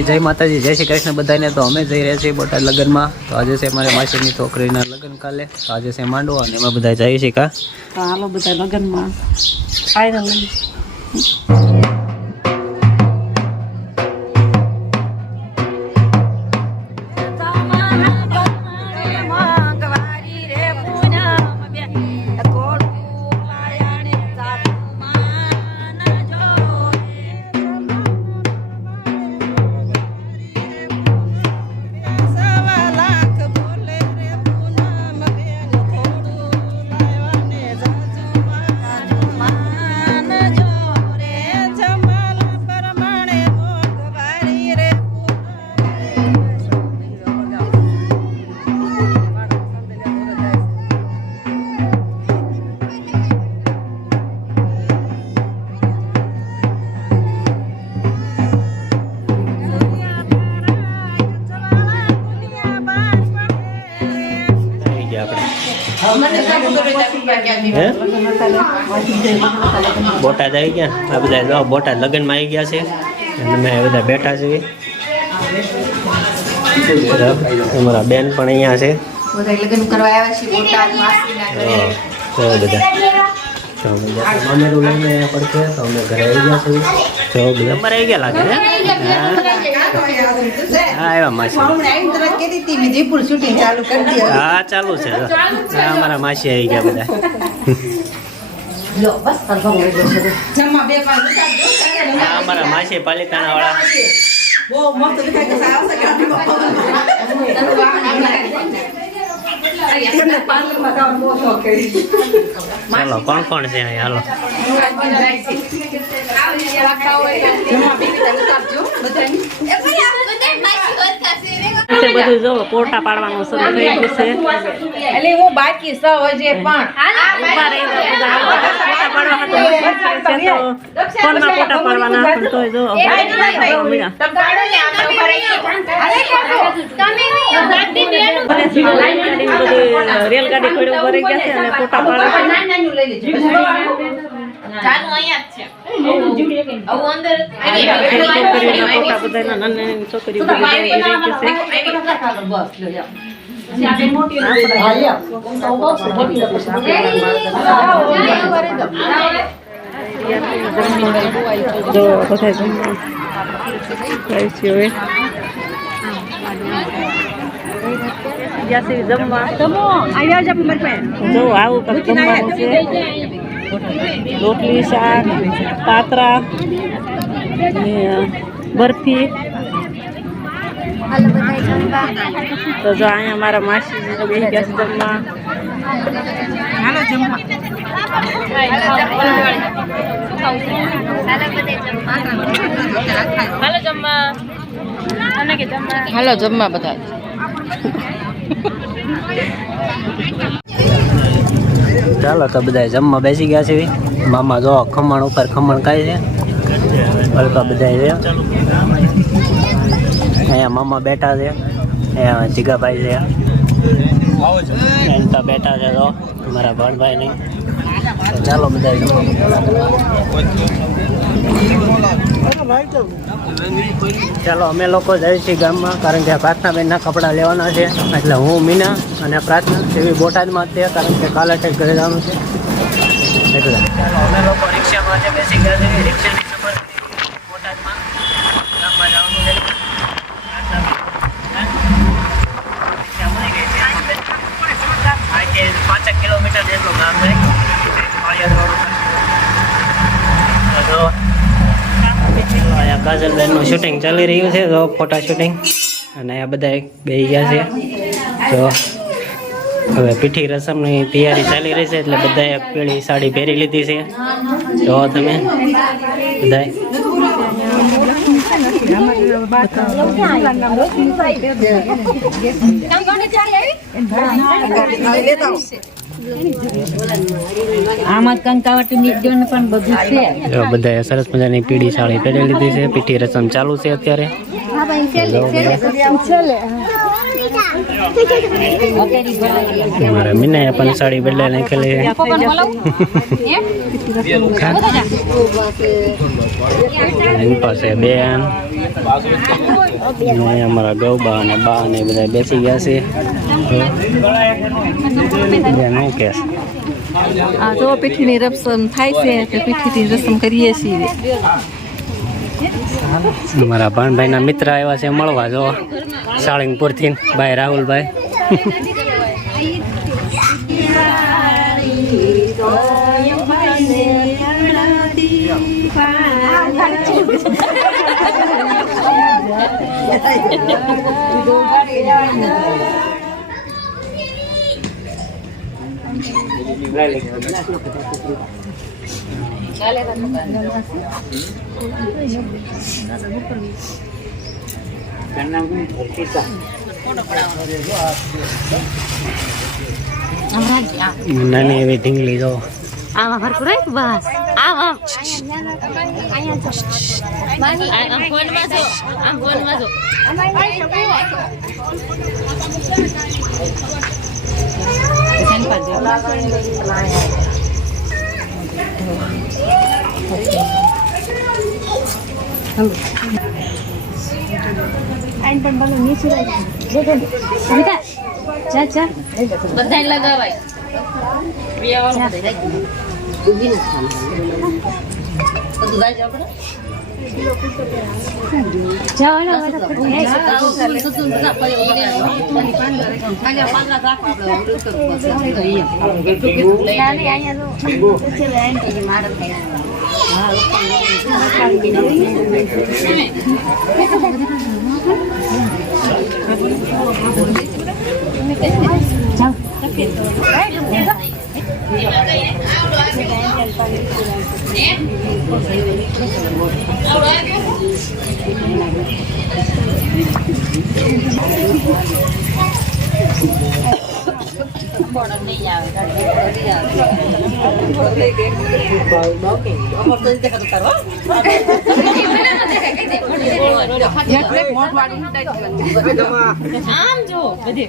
जय माताजी जय श्री कृष्ण बधाने। तो अमे जई रह्या छीए बोटाद लगन में। तो आज से अमारे मासीनी छोकरीना लगन काले। तो आज से मांडवा अने एमां बधा जाईए छीए। का तो हालो बधा लगन में फाइनली बोटाद आई गया। आ बधा जो बोटाद लगन में आई गया छे अने बधा बैठा छे। हमारा बेन पण अहींया छे। बधा लगन करवा आव्या छे बोटाद मासीना घरे। तो बधा तो मामेरू लईने પડખે तो અમે ઘરે આવી ગયા છે। તો બધા નંબર આવી ગયા લાગે છે। હા એવા માસી હમણાં આવીને તરત કીધી હતી વિજયપુર શૂટિંગ ચાલુ કરી દે। હા ચાલુ છે। હા અમારા માસી આવી ગયા બધા। લો બસ પરગમ લઈ ગયો છે જમવા બે પાંચ ઉતારજો। હા અમારા માસી પાલિતાણા વાળા બહુ મસ્ત વિચાર કે આવશે ગાડીમાં એમને પાર્લરમાં કામ બહુ શોખ કરી। ચાલો કોણ કોણ છે અહીં હાલો। બધું જો પોટા પાડવાનું શરૂ થઈ ગયું છે। એટલે હું બાકી સૌ હજે પણ ફોનમાં પોટા પાડવાના તો જો રેલગાડી થોડી ભરાઈ ગયા છે અને પોટા પાડવા ચાલો અહીંયા જ છે આવું અંદર પોતા બધા નાની છોકરીઓ બધી રહી છે। બસ લો જાઓ જો બધા જમવા જો આવું કંઈક જમવાનું છે। રોટલી શાક પાતરા બરફી। તો જો અહીંયા મારા માસી બેસી ગયા છે જમવા। હાલો જમવા હાલો જમવા બધા। ચાલો તો બધા જમવા બેસી ગયા છે। મામા જો ખમણ ઉપર ખમણ ખાય છે। હલકા બધા છે અહીંયા મામા બેઠા છે। અહીંયા જીગાભાઈ છે એનતા બેઠા છે તો મારા ભણભાઈ નહીં। ચાલો બધા ચાલો અમે લોકો જઈએ છીએ ગામમાં કારણ કે પ્રાર્થનાબેનના કપડાં લેવાના છે। એટલે હું મીના અને પ્રાર્થના એવી બોટાદમાં જ છે કારણ કે કાલે કંઈક ઘરે જવાનું છે એટલે ચાલો અમે લોકો રિક્ષામાં આજે બેસી ગયા છે। રિક્ષાની સફર બોટાદમાં ગામમાં જવાનું છે। આજે 5 કિલોમીટર જેટલું ગામ છે પાળિયાદ રોડ ઉપર। અહીંયા કાજલબેનનું શૂટિંગ ચાલી રહ્યું છે તો ફોટા શૂટિંગ અને અહીંયા બધા બેસી ગયા છે। તો હવે પીઠી રસમની તૈયારી ચાલી રહી છે એટલે બધાએ પીળી સાડી પહેરી લીધી છે। તો તમે બધા આમાં કંકાવટી નીચો ને પણ બધું છે. જો બધાએ સરસ મજાની પીળી સાડી પહેરી લીધી છે. પીઠી રસમ ચાલુ છે અત્યારે. મારા મીનાએ પણ સાડી બદલાઈ નાખેલી એની પાસે બેન ને અમારા ગૌબા અને બા ને બધા બેસી ગયા છે. બેન શું કે આ જો પીઠીની રસમ થાય છે તો પીઠીની રસમ કરીએ છીએ. અમારા ભાણભાઈના મિત્ર આવ્યા છે મળવા. જો સાળંગપુરથી ભાઈ રાહુલભાઈ. નાની એવી ઢીંગલી જો આમાં ફરક રહે બસ આમ આમ બધા લગાવાય આમ જો બધે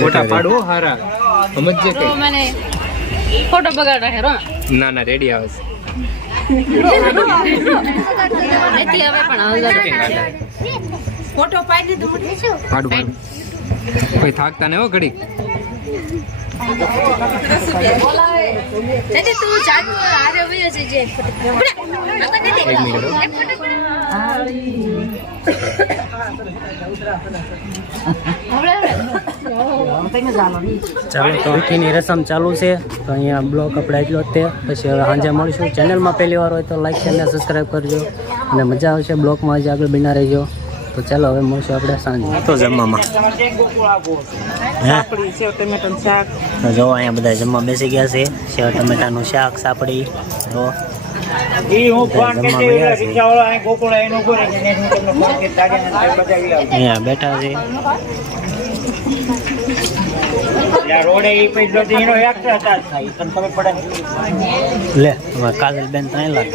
ફોટા પાડવો હારા સમજજે કે મને ફોટો બગાડ રાખે રો ના ના રેડી આવે એટલે હવે પણ ફોટો પાડી દો પાડું પાડું કોઈ થાકતા ને હો ઘડી જજે તું જાગો આરે વયો છે જે ચાલો તો પીઠીની રસમ ચાલુ છે. તો અહીંયા બ્લોગ આપણે એટલો જ તે. પછી હવે સાંજે મળીશું. ચેનલમાં પહેલી વાર હોય તો લાઈક શેર અને સબસ્ક્રાઈબ કરજો અને મજા આવશે બ્લોગમાં. આજે આગળ બના રહેજો. તો ચાલો હવે મળશું આપણે સાંજે તો જમવામાં. તો જો અહીંયા બધા જમવા બેસી ગયા છે. સેવ ટમેટાનું શાક, સાપડી જો અહીંયા બેઠા છે. લે કાજલ બેન તો અહીં લાગે.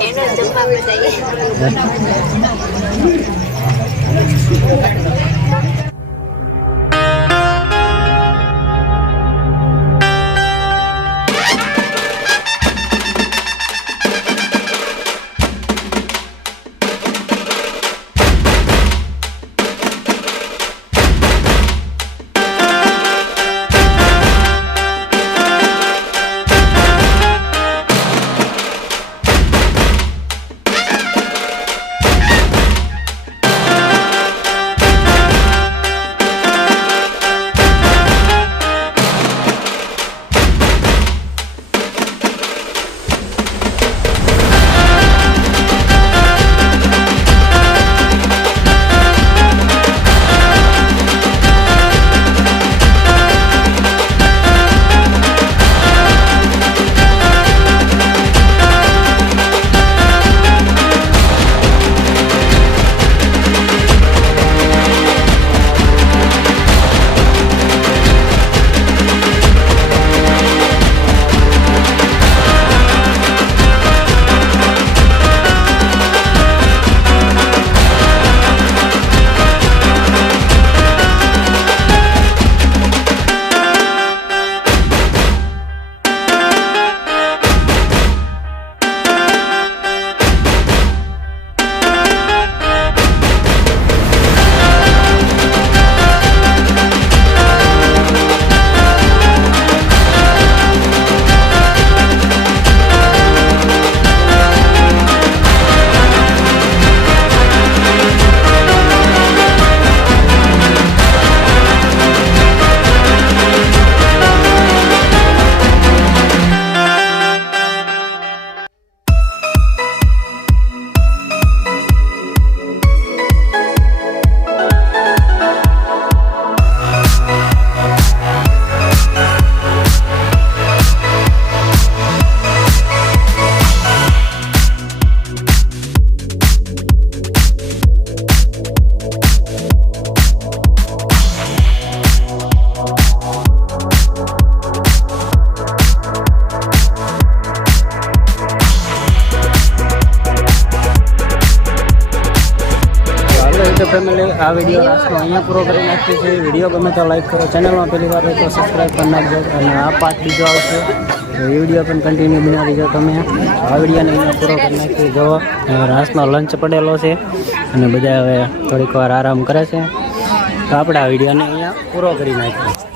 ઓકે ફેમિલી, આ વિડીયો રાસનો અહીંયા પૂરો કરી નાખીએ છીએ. વિડીયો ગમે તો લાઈક કરો, ચેનલમાં પહેલી વાર હોય તો સબસ્ક્રાઈબ કરી નાખજો. અને આ પાર્ટ બીજો આવશે તો એ વિડીયો પણ કન્ટિન્યુ બનાવી દો તમે. આ વિડીયોને અહીંયા પૂરો કરી નાખીએ. જો રાસનો લંચ પડેલો છે અને બધા હવે થોડીક વાર આરામ કરે છે. તો આપણે આ વિડીયોને અહીંયા પૂરો કરી નાખીએ.